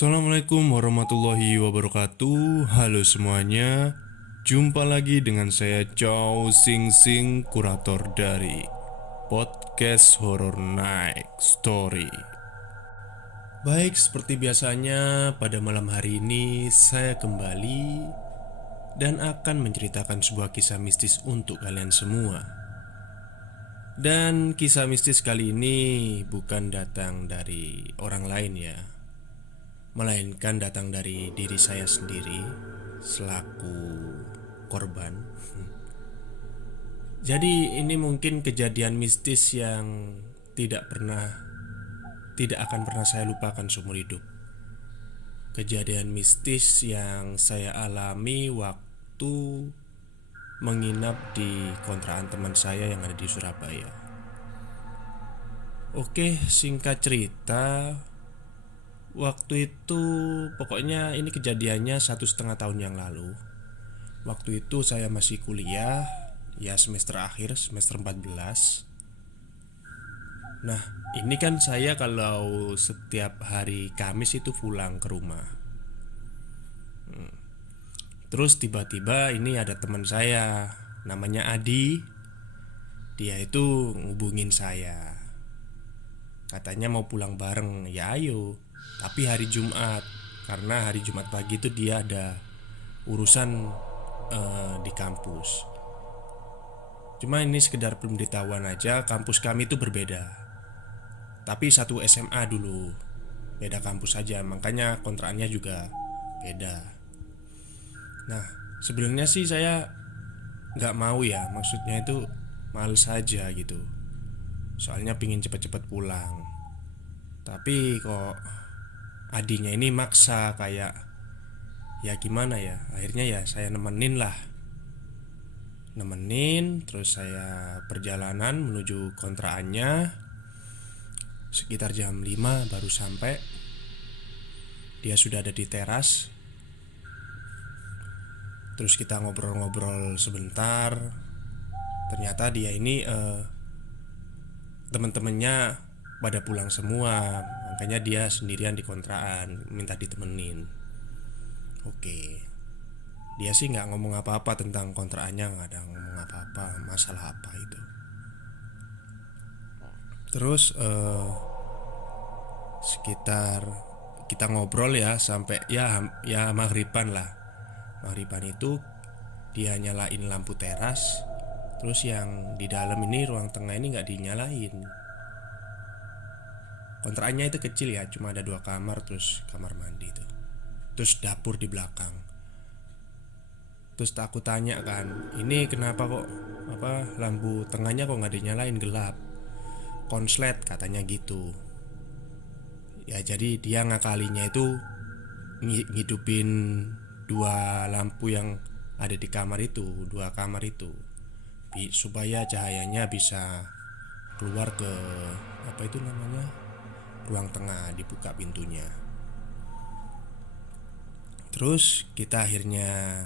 Assalamualaikum warahmatullahi wabarakatuh. Halo semuanya. Jumpa lagi dengan saya Chow Sing Sing, kurator dari podcast Horror Night Story. Baik, seperti biasanya pada malam hari ini saya kembali dan akan menceritakan sebuah kisah mistis untuk kalian semua. Dan kisah mistis kali ini bukan datang dari orang lain ya, melainkan datang dari diri saya sendiri selaku korban. Jadi ini mungkin kejadian mistis yang tidak akan pernah saya lupakan seumur hidup. Kejadian mistis yang saya alami waktu menginap di kontrakan teman saya yang ada di Surabaya. Oke, singkat cerita, waktu itu pokoknya ini kejadiannya 1,5 tahun yang lalu. Waktu itu saya masih kuliah, ya semester akhir, semester 14. Nah, ini kan saya kalau setiap hari Kamis itu pulang ke rumah. Terus tiba-tiba ini ada teman saya, namanya Adi. Dia itu ngubungin saya, katanya mau pulang bareng. Ya ayo, tapi hari Jumat, karena hari Jumat pagi itu dia ada urusan di kampus. Cuma ini sekedar pemberitahuan aja, kampus kami itu berbeda. Tapi satu SMA dulu, beda kampus aja, makanya kontrakannya juga beda. Nah, sebenarnya sih saya nggak mau ya, maksudnya itu males aja gitu. Soalnya pingin cepet-cepet pulang. Tapi kok adinya ini maksa, kayak ya gimana ya, akhirnya ya saya nemenin lah. Nemenin, terus saya perjalanan menuju kontrakannya. Sekitar jam 5 baru sampai. Dia sudah ada di teras. Terus kita ngobrol-ngobrol sebentar. Ternyata dia ini teman-temannya pada pulang semua, makanya dia sendirian di kontrakan, minta ditemenin. Oke, dia sih nggak ngomong apa-apa tentang kontrakannya, nggak ada ngomong apa-apa masalah apa itu. Terus sekitar kita ngobrol ya sampai ya maghriban lah. Maghriban itu dia nyalain lampu teras. Terus yang di dalam ini, ruang tengah ini nggak dinyalain. Kontrakannya itu kecil ya, cuma ada 2 kamar, terus kamar mandi itu, terus dapur di belakang. Terus aku tanya kan, ini kenapa kok lampu tengahnya kok nggak dinyalain, gelap, konslet katanya gitu. Ya jadi dia ngakalinya itu ngidupin 2 lampu yang ada di kamar itu, 2 kamar itu, supaya cahayanya bisa keluar ke apa itu namanya, ruang tengah, dibuka pintunya. Terus kita akhirnya,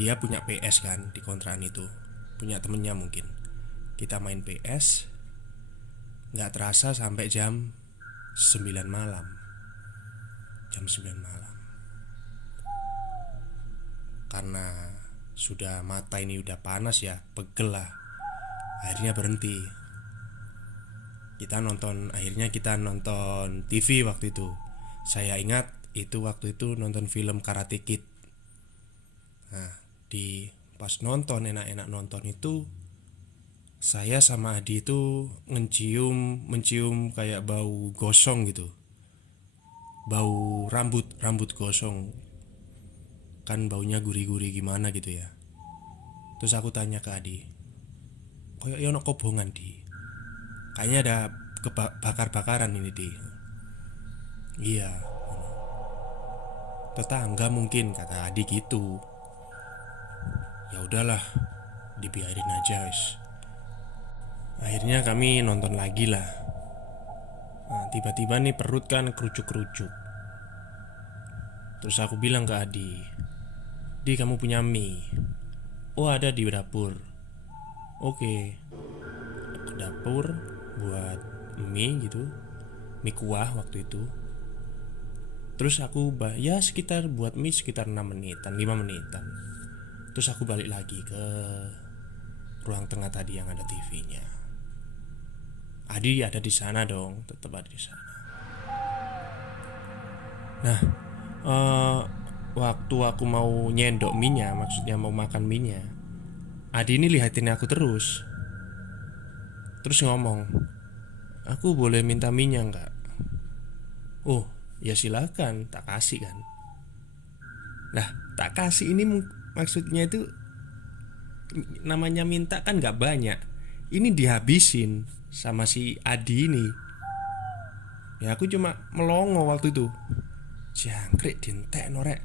dia punya PS kan di kontrakan itu, punya temennya mungkin. Kita main PS. Nggak terasa sampai jam 9 malam. Jam 9 malam. Karena sudah mata ini udah panas ya, pegel lah. Akhirnya berhenti. Akhirnya kita nonton TV waktu itu. Saya ingat itu waktu itu nonton film Karate Kid. Nah, pas nonton, enak-enak nonton itu, saya sama Adi itu mencium kayak bau gosong gitu. Bau rambut gosong. Kan baunya gurih-gurih gimana gitu ya. Terus aku tanya ke Adi, "Kayak ono kobongan, Di. Kayaknya ada bakar-bakaran ini, Di." "Iya, tetangga mungkin," kata Adi gitu. Ya udahlah, dibiarin aja wis. Akhirnya kami nonton lagi lah. Nah, tiba-tiba nih perut kan kerucuk-kerucuk. Terus aku bilang ke Adi, "Di, kamu punya mie?" "Oh, ada di dapur." Oke, ke dapur buat mie gitu, mie kuah waktu itu. Terus aku ya sekitar buat mie sekitar 6 menitan 5 menitan. Terus aku balik lagi ke ruang tengah tadi yang ada TV-nya. Adi ada di sana dong, tetap ada di sana. Nah, eh, waktu aku mau nyendok mie-nya, maksudnya mau makan mie-nya, Adi ini lihatin aku terus. Terus ngomong, "Aku boleh minta mie-nya nggak?" Oh, ya silakan, tak kasih kan. Nah, tak kasih ini maksudnya itu namanya minta kan nggak banyak. Ini dihabisin sama si Adi ini. Ya aku cuma melongo waktu itu. Jangkrik dintek norek.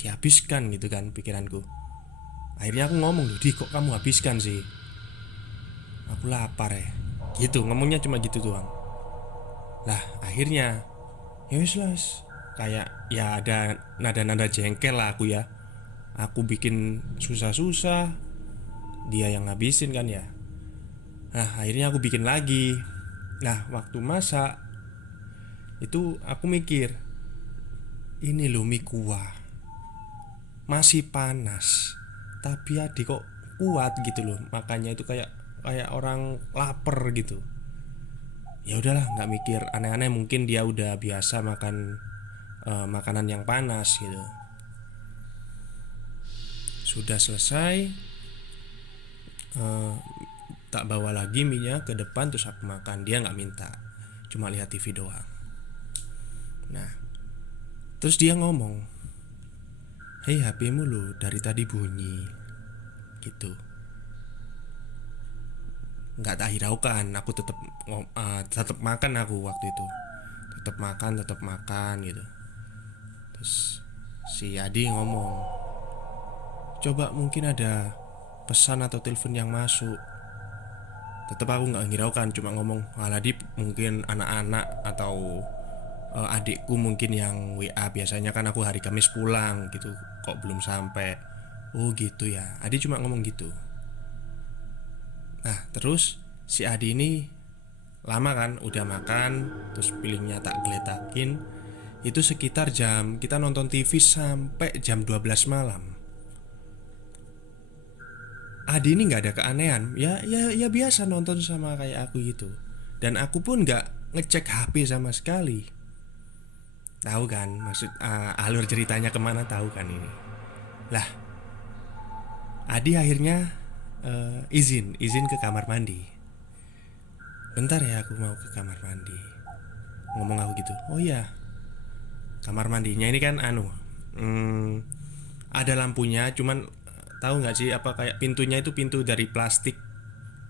Dihabiskan gitu kan pikiranku. Akhirnya aku ngomong, "Di kok kamu habiskan sih? Aku lapar ya." Gitu, ngomongnya cuma gitu doang. Lah, akhirnya ya wis lah, kayak ya ada nada-nada jengkel lah aku ya. Aku bikin susah-susah, dia yang ngabisin kan ya. Nah, akhirnya aku bikin lagi. Nah, waktu masak itu aku mikir, ini loh mie kuah masih panas, tapi adik kok kuat gitu loh. Makanya itu kayak kayak orang lapar gitu. Ya udahlah, nggak mikir aneh-aneh, mungkin dia udah biasa makan makanan yang panas gitu. Sudah selesai, eh, tak bawa lagi mie-nya ke depan, terus aku makan. Dia nggak minta, cuma lihat TV doang. Nah, terus dia ngomong, "Hei, HP-mu lo dari tadi bunyi." Gitu. Nggak tak hiraukan, aku tetap makan aku waktu itu. Tetap makan gitu. Terus si Adi ngomong, "Coba mungkin ada pesan atau telepon yang masuk." Tetap aku nggak hiraukan, cuma ngomong, "Alah Dip, mungkin anak-anak atau adikku mungkin yang WA, biasanya kan aku hari Kamis pulang gitu, kok belum sampai." "Oh gitu ya." Adi cuma ngomong gitu. Nah, terus si Adi ini lama kan udah makan, terus pilihnya tak geletakin. Itu sekitar kita nonton TV sampai jam 12 malam. Adi ini nggak ada keanehan, ya biasa nonton sama kayak aku gitu. Dan aku pun nggak ngecek HP sama sekali. Tahu kan maksud alur ceritanya kemana, tahu kan ini. Lah, Adi akhirnya izin ke kamar mandi. "Bentar ya, aku mau ke kamar mandi." Ngomong aku gitu. "Oh iya." Kamar mandinya ini kan ada lampunya, cuman tahu nggak sih apa, kayak pintunya itu pintu dari plastik.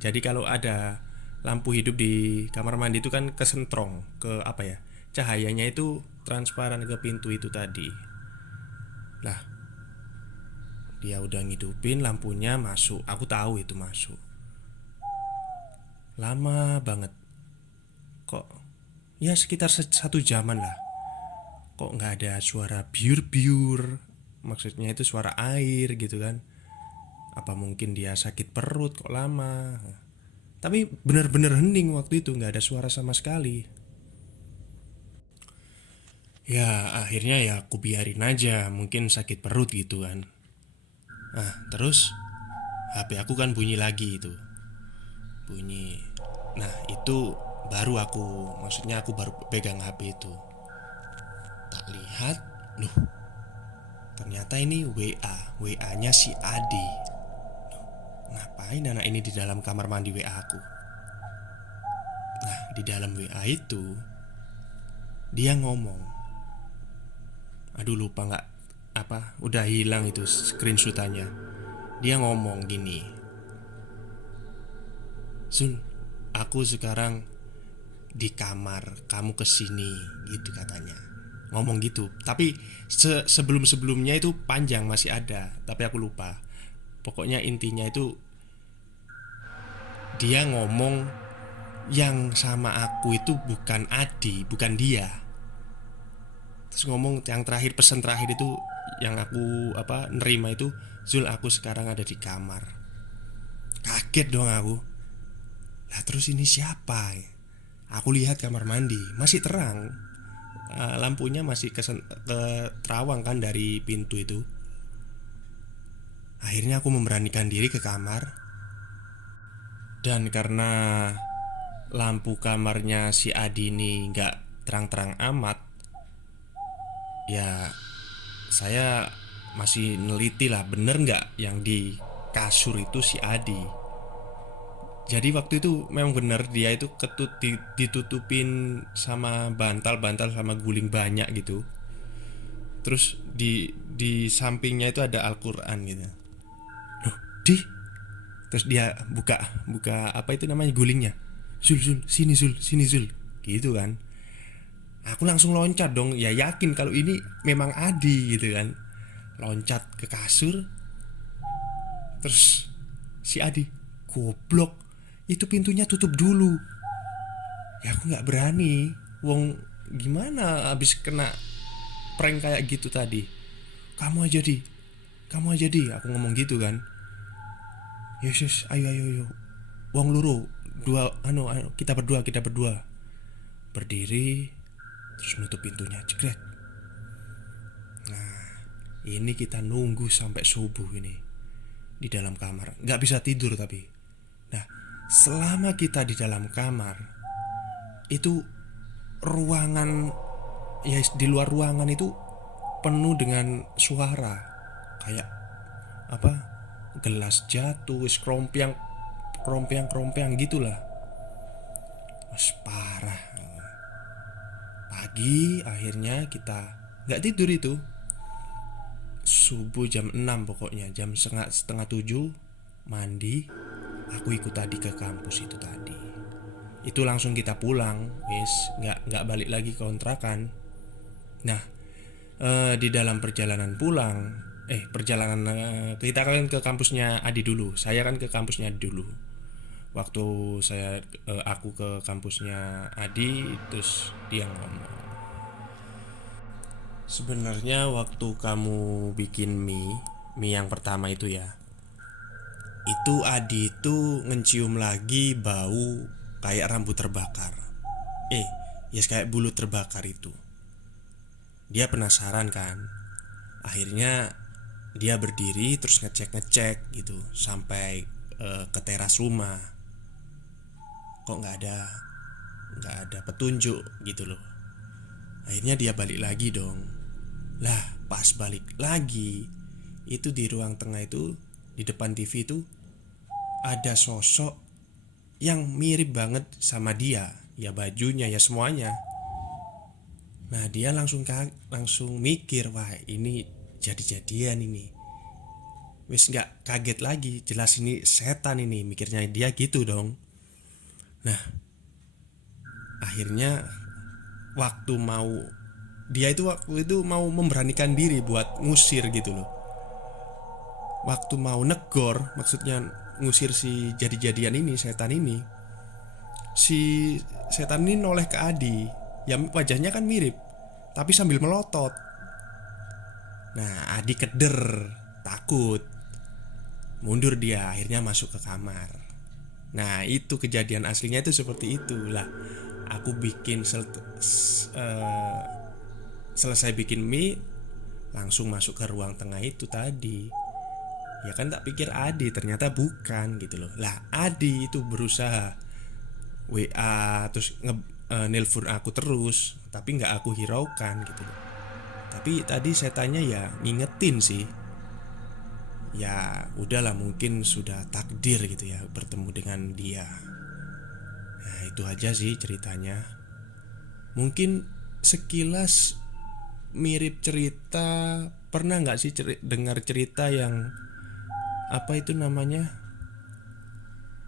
Jadi kalau ada lampu hidup di kamar mandi itu kan kesentrong ke apa ya, cahayanya itu transparan ke pintu itu tadi. Lah, dia udah ngidupin lampunya, masuk. Aku tahu itu masuk. Lama banget. Kok ya sekitar 1 jaman lah. Kok nggak ada suara biur-biur, maksudnya itu suara air gitu kan. Apa mungkin dia sakit perut kok lama. Tapi bener-bener hening waktu itu, nggak ada suara sama sekali. Ya akhirnya ya aku biarin aja, mungkin sakit perut gitu kan. Nah terus HP aku kan bunyi lagi itu. Bunyi. Nah itu baru aku, maksudnya aku baru pegang HP itu. Tak lihat, loh, ternyata ini WA-nya si Adi. Loh, ngapain anak ini di dalam kamar mandi WA aku? Nah, di dalam WA itu dia ngomong. Aduh lupa nggak apa, udah hilang itu screenshotannya. Dia ngomong gini, "Zul, aku sekarang di kamar, kamu kesini," gitu katanya. Ngomong gitu. Tapi sebelum-sebelumnya itu panjang, masih ada, tapi aku lupa. Pokoknya intinya itu dia ngomong yang sama aku itu bukan Adi, bukan dia. Terus ngomong yang terakhir, pesan terakhir itu yang aku apa nerima itu, "Zul, aku sekarang ada di kamar." Kaget dong aku. Lah terus ini siapa? Aku lihat kamar mandi masih terang. lampunya masih ke terawang kan dari pintu itu. Akhirnya aku memberanikan diri ke kamar. Dan karena lampu kamarnya si Adi ini nggak terang-terang amat, ya saya masih neliti lah bener nggak yang di kasur itu si Adi. Jadi waktu itu memang bener dia itu ditutupin sama bantal-bantal sama guling banyak gitu. Terus di sampingnya itu ada Al-Quran gitu. Loh, di terus dia buka buka apa itu namanya gulingnya. Zul Zul sini Zul sini Zul gitu kan. Aku langsung loncat dong, ya yakin kalau ini memang Adi gitu kan. Loncat ke kasur. Terus si Adi, goblok, itu pintunya tutup dulu. Ya aku nggak berani. Wong gimana abis kena prank kayak gitu tadi. Kamu aja di, kamu aja di, aku ngomong gitu kan. Yesus, ayo ayo ayo. Wong luru, dua kita berdua. Berdiri terus nutup pintunya, jegrek. Nah, ini kita nunggu sampai subuh ini di dalam kamar. Nggak bisa tidur tapi. Nah, selama kita di dalam kamar itu ruangan, ya di luar ruangan itu penuh dengan suara kayak apa, gelas jatuh, kerompang kerompang gitulah. Mas parah. Pagi akhirnya kita nggak tidur itu. Subuh jam 6 pokoknya, jam setengah 7 mandi. Aku ikut tadi ke kampus itu tadi. Itu langsung kita pulang, wis nggak balik lagi ke kontrakan. Nah, di dalam perjalanan pulang, kita kan ke kampusnya Adi dulu. Saya kan ke kampusnya Adi dulu. Waktu aku ke kampusnya Adi, terus dia ngomong, sebenarnya waktu kamu bikin mie yang pertama itu ya, itu Adi itu ngecium lagi bau kayak rambut terbakar. Yes, kayak bulu terbakar itu. Dia penasaran kan. Akhirnya dia berdiri terus ngecek gitu sampai ke teras rumah. Kok nggak ada petunjuk gitu loh. Akhirnya dia balik lagi dong. Lah, pas balik lagi itu di ruang tengah itu, di depan TV itu ada sosok yang mirip banget sama dia. Ya bajunya ya semuanya. Nah, dia langsung mikir, wah ini jadi-jadian ini. Wis gak kaget lagi, jelas ini setan ini, mikirnya dia gitu dong. Nah, akhirnya dia itu waktu itu mau memberanikan diri buat ngusir gitu loh. Waktu mau negor, maksudnya ngusir si jadi-jadian ini, setan ini. Si setan ini noleh ke Adi. Ya wajahnya kan mirip, tapi sambil melotot. Nah, Adi keder, takut. Mundur dia, akhirnya masuk ke kamar. Nah, itu kejadian aslinya itu seperti itulah. Aku bikin selesai bikin mie, langsung masuk ke ruang tengah itu tadi. Ya kan tak pikir Adi, ternyata bukan gitu loh. Lah, Adi itu berusaha WA terus nelpon aku terus, tapi nggak aku hiraukan gitu loh. Tapi tadi setannya ya ngingetin sih. Ya udahlah, mungkin sudah takdir gitu ya bertemu dengan dia. Nah, itu aja sih ceritanya. Mungkin sekilas mirip cerita. Pernah gak sih dengar cerita yang apa itu namanya,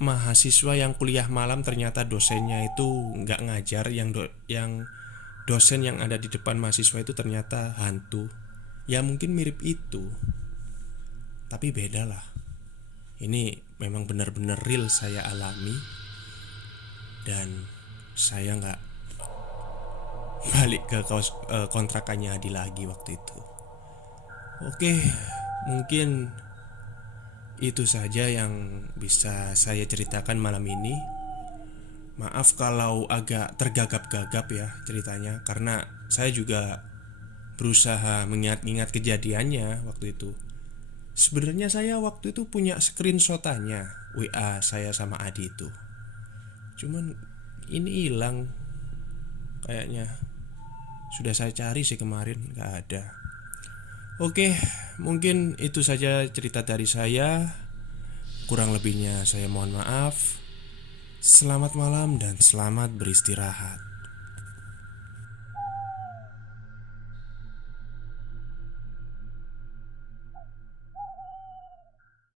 mahasiswa yang kuliah malam ternyata dosennya itu gak ngajar. Yang dosen yang ada di depan mahasiswa itu ternyata hantu. Ya mungkin mirip itu, tapi beda lah. Ini memang benar-benar real saya alami. Dan saya gak balik ke kontrakannya Adi lagi waktu itu. Oke, mungkin itu saja yang bisa saya ceritakan malam ini. Maaf kalau agak tergagap-gagap ya ceritanya, karena Saya juga berusaha mengingat-ingat kejadiannya waktu itu. Sebenarnya saya waktu itu punya screenshotannya WA saya sama Adi itu. Cuman ini hilang kayaknya. Sudah saya cari sih kemarin, gak ada. Oke, mungkin itu saja cerita dari saya. Kurang lebihnya saya mohon maaf. Selamat malam dan selamat beristirahat.